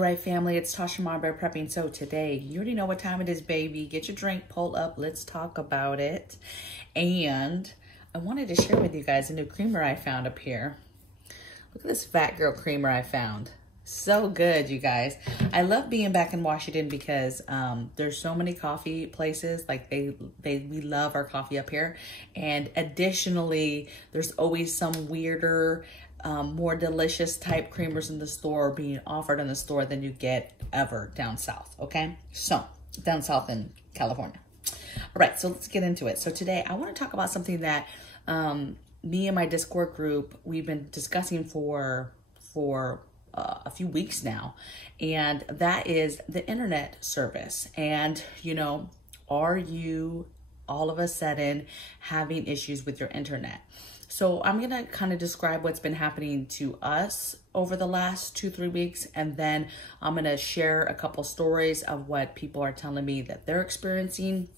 right, family, it's Tasha MAMABEAR Prepping. So today, you already know what time it is, baby. Get your drink, pull up, let's talk about it. And I wanted to share with you guys a new creamer I found up here. Look at this fat girl creamer I found. So good, you guys. I love being back in Washington because there's so many coffee places. Like we love our coffee up here. And additionally, there's always some weirder, more delicious type creamers in the store being offered in the store than you get ever down south, okay? So, down south in California. All right, so let's get into it. So today, I want to talk about something that me and my Discord group, we've been discussing for a few weeks now, and that is the internet service. And, you know, are you all of a sudden having issues with your internet? So I'm going to kind of describe what's been happening to us over the last 2-3 weeks. And then I'm going to share a couple stories of what people are telling me that they're experiencing.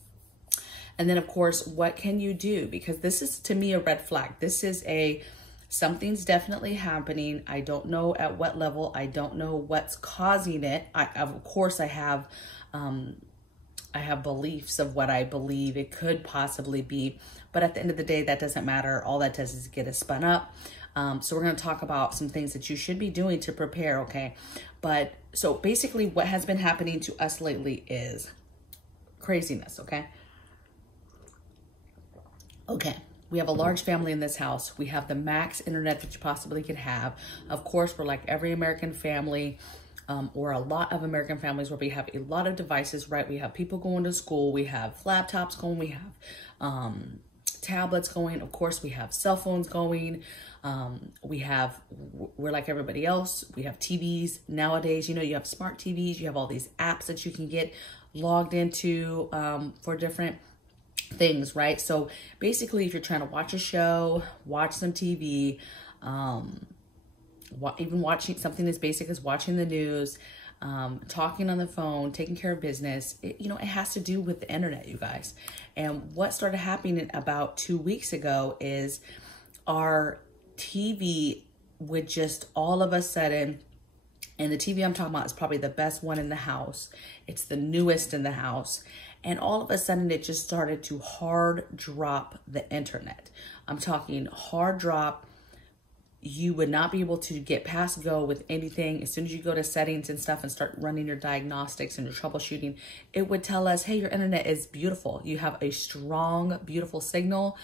And then of course, what can you do? Because this is to me a red flag. This is something's definitely happening. I don't know at what level. I don't know what's causing it. Of course I have beliefs of what I believe it could possibly be, but at the end of the day, that doesn't matter. All that does is get us spun up. So we're going to talk about some things that you should be doing to prepare, okay? But so basically what has been happening to us lately is craziness, okay? Okay, we have a large family in this house. We have the max internet that you possibly could have. Of course, we're like every American family, or a lot of American families where we have a lot of devices, right? We have people going to school, we have laptops going, we have tablets going, of course we have cell phones going, we're like everybody else, we have TVs nowadays. You know, you have smart TVs, you have all these apps that you can get logged into for different things, right? So basically, if you're trying to watch a show, watch some TV, even watching something as basic as watching the news, talking on the phone, taking care of business, it has to do with the internet, you guys. And what started happening about 2 weeks ago is our TV would just all of a sudden, and the TV I'm talking about is probably the best one in the house. It's the newest in the house. And all of a sudden it just started to hard drop the internet. I'm talking hard drop. You would not be able to get past go with anything. As soon as you go to settings and stuff and start running your diagnostics and your troubleshooting, it would tell us, hey, your internet is beautiful. You have a strong, beautiful signal,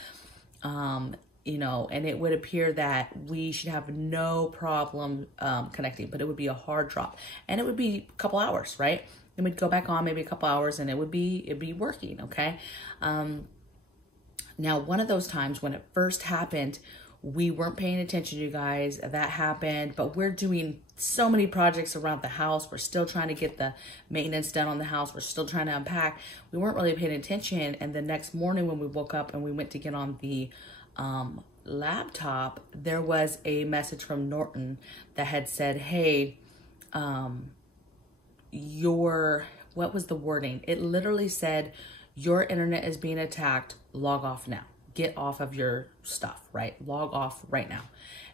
and it would appear that we should have no problem connecting, but it would be a hard drop. And it would be a couple hours, right? Then we'd go back on maybe a couple hours and it'd be working, okay? Now, one of those times when it first happened, we weren't paying attention, you guys. That happened, but we're doing so many projects around the house. We're still trying to get the maintenance done on the house. We're still trying to unpack. We weren't really paying attention. And the next morning when we woke up and we went to get on the laptop, there was a message from Norton that had said, hey, what was the wording? It literally said, your internet is being attacked, log off now. Get off of your stuff, right? Log off right now.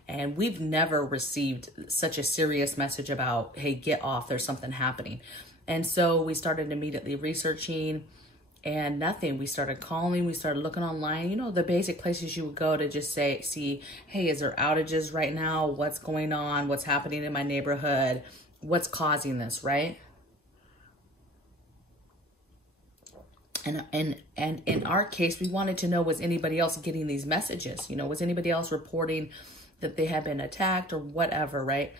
And we've never received such a serious message about, hey, get off, there's something happening. And so we started immediately researching and nothing. We started calling, we started looking online, you know, the basic places you would go to just see, hey, is there outages right now? What's going on? What's happening in my neighborhood? What's causing this, right? And in our case, we wanted to know, was anybody else getting these messages? You know, was anybody else reporting that they had been attacked or whatever, right?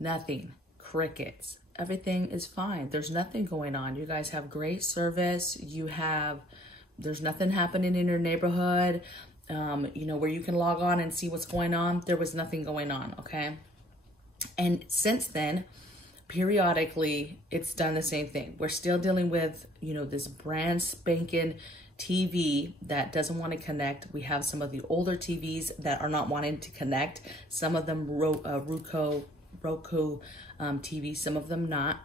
Nothing. Crickets. Everything is fine. There's nothing going on. You guys have great service. There's nothing happening in your neighborhood, where you can log on and see what's going on. There was nothing going on, okay? And since then, periodically, it's done the same thing. We're still dealing with, this brand spanking TV that doesn't want to connect. We have some of the older TVs that are not wanting to connect. Some of them Roku TVs, some of them not.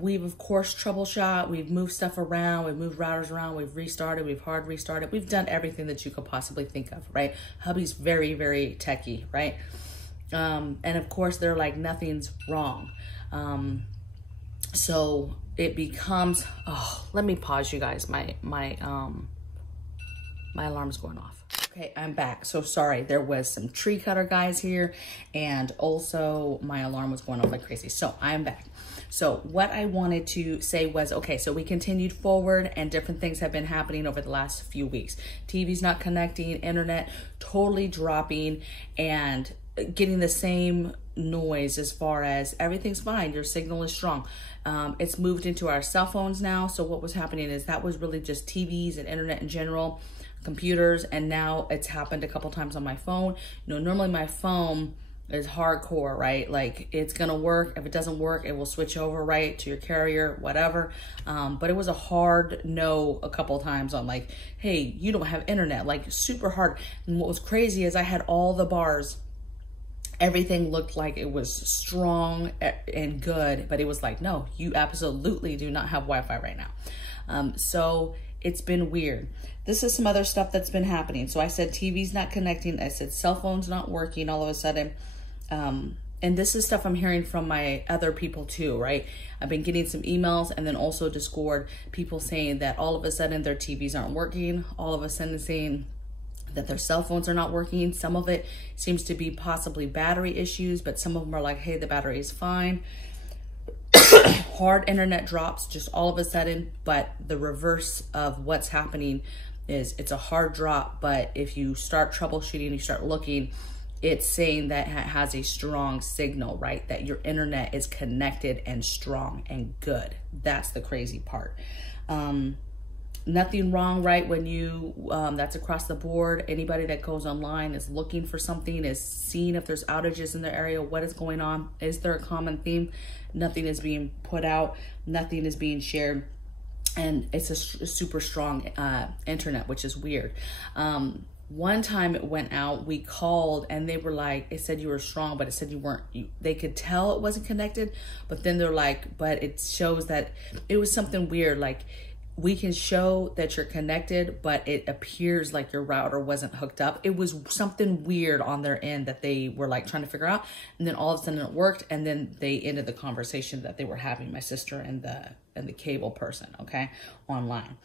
We've, of course, troubleshot. We've moved stuff around. We've moved routers around. We've restarted. We've hard restarted. We've done everything that you could possibly think of, right? Hubby's very, very techie, right? And of course, they're like, nothing's wrong. So it becomes, oh, let me pause you guys. My alarm's going off. Okay, I'm back. So sorry, there was some tree cutter guys here, and also my alarm was going off like crazy. So I'm back. So what I wanted to say was, okay, so we continued forward and different things have been happening over the last few weeks. TV's not connecting, internet totally dropping, and getting the same noise as far as everything's fine, your signal is strong. It's moved into our cell phones now. So what was happening is that was really just TVs and internet in general, computers, and now it's happened a couple times on my phone. You know, normally my phone is hardcore, right? Like it's gonna work. If it doesn't work, it will switch over, right, to your carrier, whatever. But it was a hard no a couple times on like, hey, you don't have internet, like super hard. And what was crazy is I had all the bars. Everything looked like it was strong and good, but it was like, no, you absolutely do not have Wi-Fi right now. So it's been weird. This is some other stuff that's been happening. So I said TV's not connecting. I said cell phone's not working all of a sudden. And this is stuff I'm hearing from my other people too, right? I've been getting some emails and then also Discord, people saying that all of a sudden their TVs aren't working. All of a sudden saying that their cell phones are not working. Some of it seems to be possibly battery issues, but some of them are like, hey, the battery is fine. Hard internet drops just all of a sudden, but the reverse of what's happening is it's a hard drop, but if you start troubleshooting, you start looking, it's saying that it has a strong signal, right? That your internet is connected and strong and good. That's the crazy part. Nothing wrong, right? When you, that's across the board. Anybody that goes online is looking for something, is seeing if there's outages in their area, what is going on. Is there a common theme? Nothing is being put out. Nothing is being shared. And it's a super strong internet, which is weird. One time it went out, we called and they were like, it said you were strong, but it said you weren't, they could tell it wasn't connected, but then they're like, but it shows that it was something weird. Like we can show that you're connected, but it appears like your router wasn't hooked up. It was something weird on their end that they were like trying to figure out. And then all of a sudden it worked. And then they ended the conversation that they were having, my sister and the cable person, okay, online.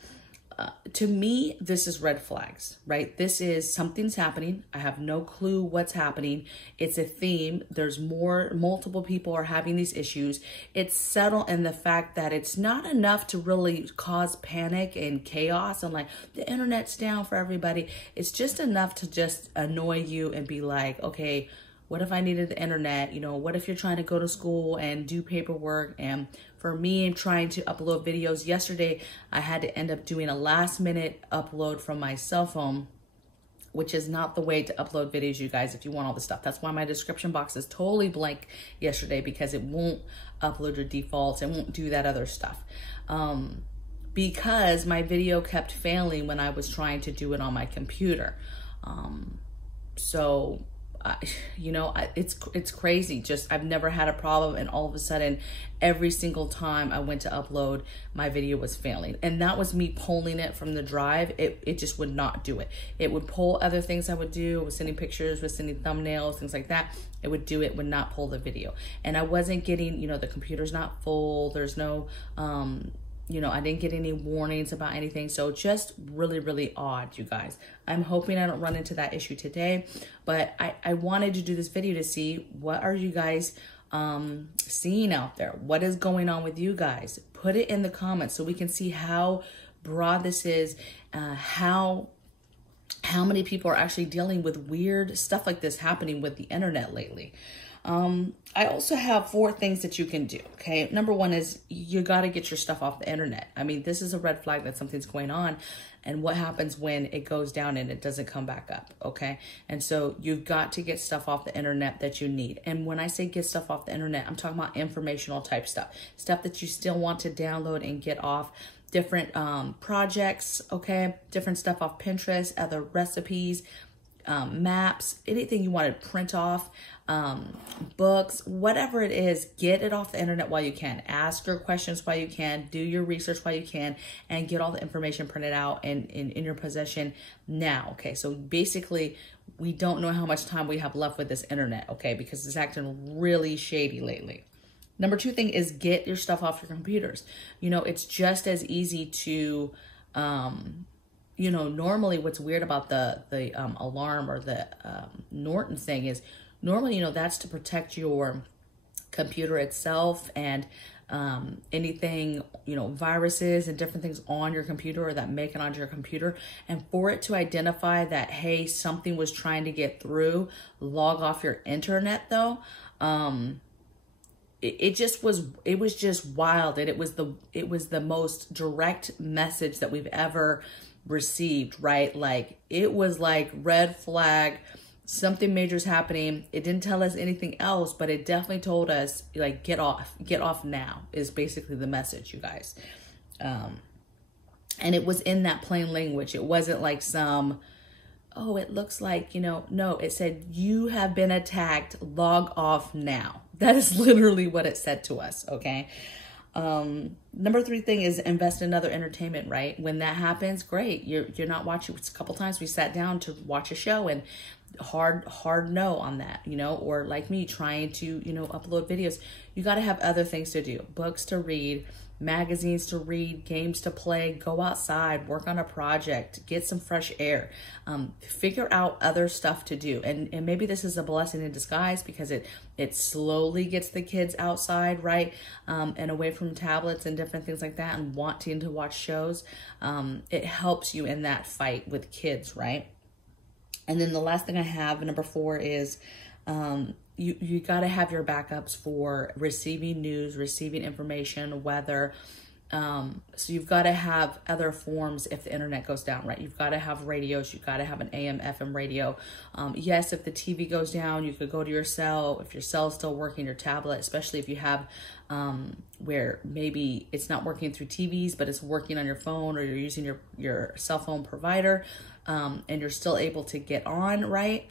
To me, this is red flags, right? This is something's happening. I have no clue what's happening. It's a theme. There's multiple people are having these issues. It's subtle in the fact that it's not enough to really cause panic and chaos and like the internet's down for everybody. It's just enough to just annoy you and be like, okay, what if I needed the internet? You know, what if you're trying to go to school and do paperwork? And for me, I'm trying to upload videos. Yesterday, I had to end up doing a last minute upload from my cell phone, which is not the way to upload videos, you guys, if you want all this stuff. That's why my description box is totally blank yesterday, because it won't upload your defaults. It won't do that other stuff. Because my video kept failing when I was trying to do it on my computer. It's crazy. Just, I've never had a problem. And all of a sudden, every single time I went to upload, my video was failing. And that was me pulling it from the drive. It just would not do it. It would pull other things I would do, was sending pictures, was sending thumbnails, things like that. It would do it, would not pull the video. And I wasn't getting, the computer's not full. There's no, I didn't get any warnings about anything. So just really, really odd, you guys. I'm hoping I don't run into that issue today, but I wanted to do this video to see what are you guys seeing out there? What is going on with you guys? Put it in the comments so we can see how broad this is, how many people are actually dealing with weird stuff like this happening with the internet lately. I also have 4 things that you can do, okay? Number 1 is you got to get your stuff off the internet. I mean, this is a red flag that something's going on, and what happens when it goes down and it doesn't come back up, okay? And so you've got to get stuff off the internet that you need. And when I say get stuff off the internet, I'm talking about informational type stuff that you still want to download and get off. Different projects, okay? Different stuff off Pinterest, other recipes, maps, anything you want to print off, books, whatever it is, get it off the internet while you can. Ask your questions while you can, do your research while you can, and get all the information printed out and in your possession now. Okay, so basically, we don't know how much time we have left with this internet, okay, because it's acting really shady lately. Number two thing is get your stuff off your computers. You know, it's just as easy to, you know, normally what's weird about the alarm or the Norton thing is normally, you know, that's to protect your computer itself and anything, you know, viruses and different things on your computer or that make it onto your computer. And for it to identify that, hey, something was trying to get through, log off your internet though, it was just wild. And it was the most direct message that we've ever received, right? Like it was like red flag, something major is happening. It didn't tell us anything else, but it definitely told us like, get off now is basically the message, you guys. And it was in that plain language. It wasn't like some, oh, it looks like, you know, no, it said you have been attacked, log off now. That is literally what it said to us. Okay. Number three thing is invest in other entertainment, right? When that happens, great. You're not watching. It's a couple times we sat down to watch a show and hard no on that, you know, or like me trying to, you know, upload videos. You got to have other things to do, books to read, magazines to read, games to play, go outside, work on a project, get some fresh air, figure out other stuff to do. And maybe this is a blessing in disguise because it slowly gets the kids outside, right? And away from tablets and different things like that and wanting to watch shows. It helps you in that fight with kids, right? And then the last thing I have, number four, is you got to have your backups for receiving news, receiving information, weather. So you've got to have other forms if the internet goes down, right? You've got to have radios. You've got to have an AM, FM radio. Yes, if the TV goes down, you could go to your cell. If your cell's still working, your tablet, especially if you have where maybe it's not working through TVs, but it's working on your phone or you're using your cell phone provider, and you're still able to get on, right?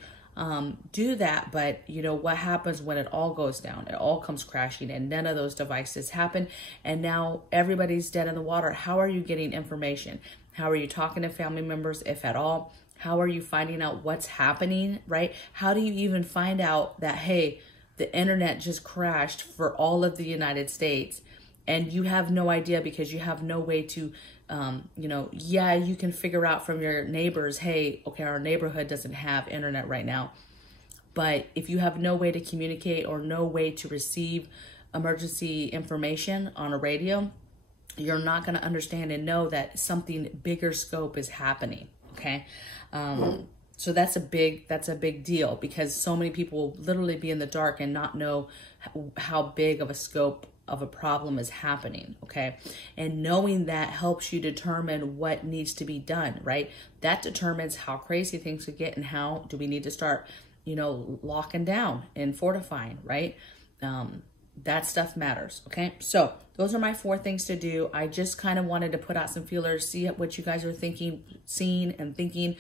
Do that. But you know what happens when it all goes down? It all comes crashing and none of those devices happen. And now everybody's dead in the water. How are you getting information? How are you talking to family members, if at all? How are you finding out what's happening, right? How do you even find out that, hey, the internet just crashed for all of the United States and you have no idea because you have no way to, you know, yeah, you can figure out from your neighbors, hey, okay, our neighborhood doesn't have internet right now. But if you have no way to communicate or no way to receive emergency information on a radio, you're not going to understand and know that something bigger scope is happening. Okay. So that's a big deal because so many people will literally be in the dark and not know how big of a scope of a problem is happening, okay? And knowing that helps you determine what needs to be done, right? That determines how crazy things could get and how do we need to start, you know, locking down and fortifying, right? That stuff matters, okay? So those are my 4 things to do. I just kind of wanted to put out some feelers, see what you guys are thinking, seeing and thinking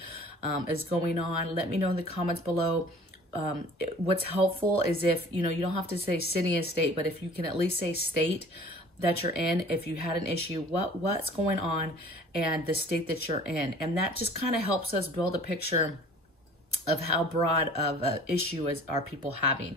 is going on. Let me know in the comments below. What's helpful is if, you know, you don't have to say city and state, but if you can at least say state that you're in, if you had an issue, what's going on and the state that you're in. And that just kind of helps us build a picture of how broad of an issue are people having.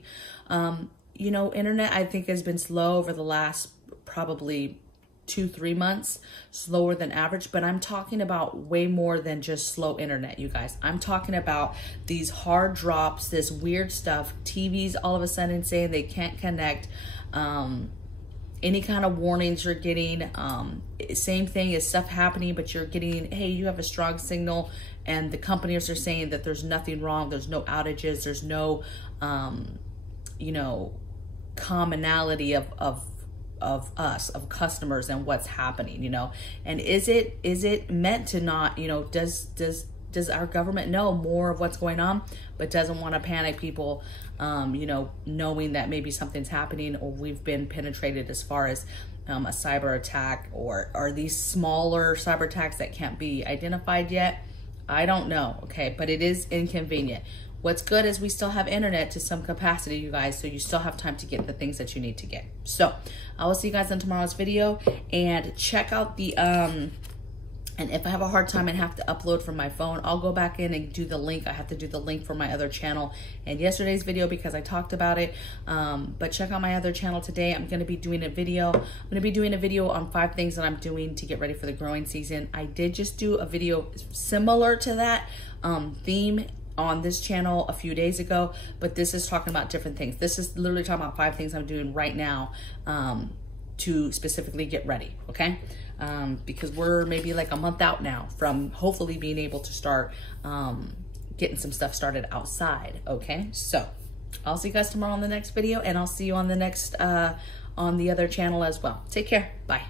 You know, internet, I think, has been slow over the last probably 2-3 months, slower than average, but I'm talking about way more than just slow internet, you guys. I'm talking about these hard drops, this weird stuff, TVs all of a sudden saying they can't connect, any kind of warnings you're getting, same thing is stuff happening, but you're getting, hey, you have a strong signal, and the companies are saying that there's nothing wrong, there's no outages, there's no, you know, commonality of us, of customers and what's happening, you know. And is it meant to not, you know, does our government know more of what's going on but doesn't want to panic people, you know, knowing that maybe something's happening or we've been penetrated as far as a cyber attack, or are these smaller cyber attacks that can't be identified yet? I don't know, okay, but it is inconvenient. What's good is we still have internet to some capacity, you guys, so you still have time to get the things that you need to get. So I will see you guys in tomorrow's video, and check out the And if I have a hard time and have to upload from my phone, I'll go back in and do the link. I have to do the link for my other channel and yesterday's video because I talked about it. But check out my other channel today. I'm gonna be doing a video. I'm gonna be doing a video on 5 things that I'm doing to get ready for the growing season. I did just do a video similar to that theme on this channel a few days ago, but this is talking about different things. This is literally talking about 5 things I'm doing right now to specifically get ready, okay? Because we're maybe like a month out now from hopefully being able to start getting some stuff started outside, okay? So I'll see you guys tomorrow on the next video, and I'll see you on the next, on the other channel as well. Take care, bye.